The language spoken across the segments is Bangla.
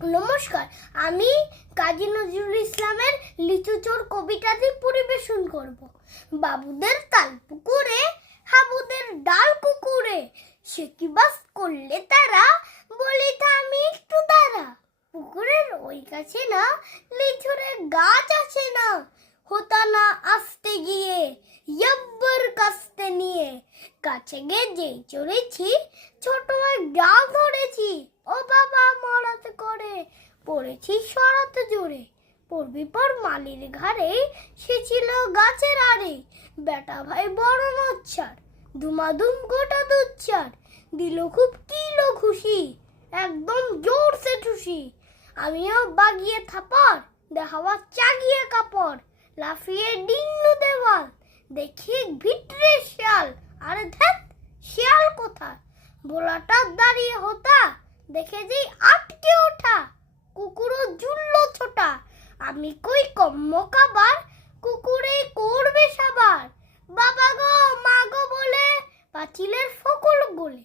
নমস্কার, আমি কাজী নজরুল ইসলামের লিচু চোর কবিতাটি পরিবেশন করব। বাবুদের তাল পুকুরে, হাবুদের ডাল কুকুরে, সে কি বাস করলে তারা, বলি তা আমি একটু দাঁড়া। পুকুরের ওই কাছে না লিচুরের গাছ আছে না, হতা না আসতে গিয়ে ইয়াব্বর কাস্তে নিয়ে। কাছে গিয়ে যেই চড়েছি, ছোট এক ডাল ধরেছি, ও বাবা মরাতে করে পড়েছি সরাতে জোরে। পড়বি পর মালির ঘাড়ে, সে ছিল গাছের আড়ে। বেটা ভাই বড় নচ্ছার, ধুমাধুম গোটা দুচ্ছার, দিল খুব কিলো খুশি, একদম জোরসে ঠুসি। আমিও বাগিয়ে থাপড়, দেখাওয়া চাগিয়ে কাপড়, লাফিয়ে ডিঙ্গু দেওয়াল, দেখি ভিতরে শিয়াল। আরে ধ্যাত, শিয়াল কোথায়? ভোলাটা দাঁড়িয়ে হতা, দেখে যে আটকে ওঠা, কুকুরও জুললো ছোটা। আমি কই কম্ম কাবার, কুকুরে করবে সাবার। বাবা গো মা গো বলে পাঁচিলের ফকল গলে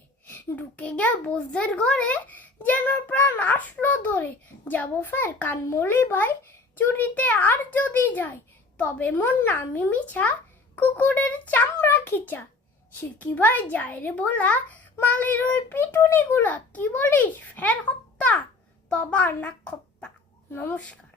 ঢুকে গেল বসদের ঘরে, যেন প্রাণ আসলো ধরে। যাবো ফের কানমলি ভাই, চুরিতে আর যদি যাই, তবে মোর নামি মিছা, কুকুরের চামড়া খিচা। সে কি ভাই যায় রে ভোলা, মালির ওই পিটুনি গুলা, কি বলিস ফের হপ্তা, তবা না খপ্তা। নমস্কার।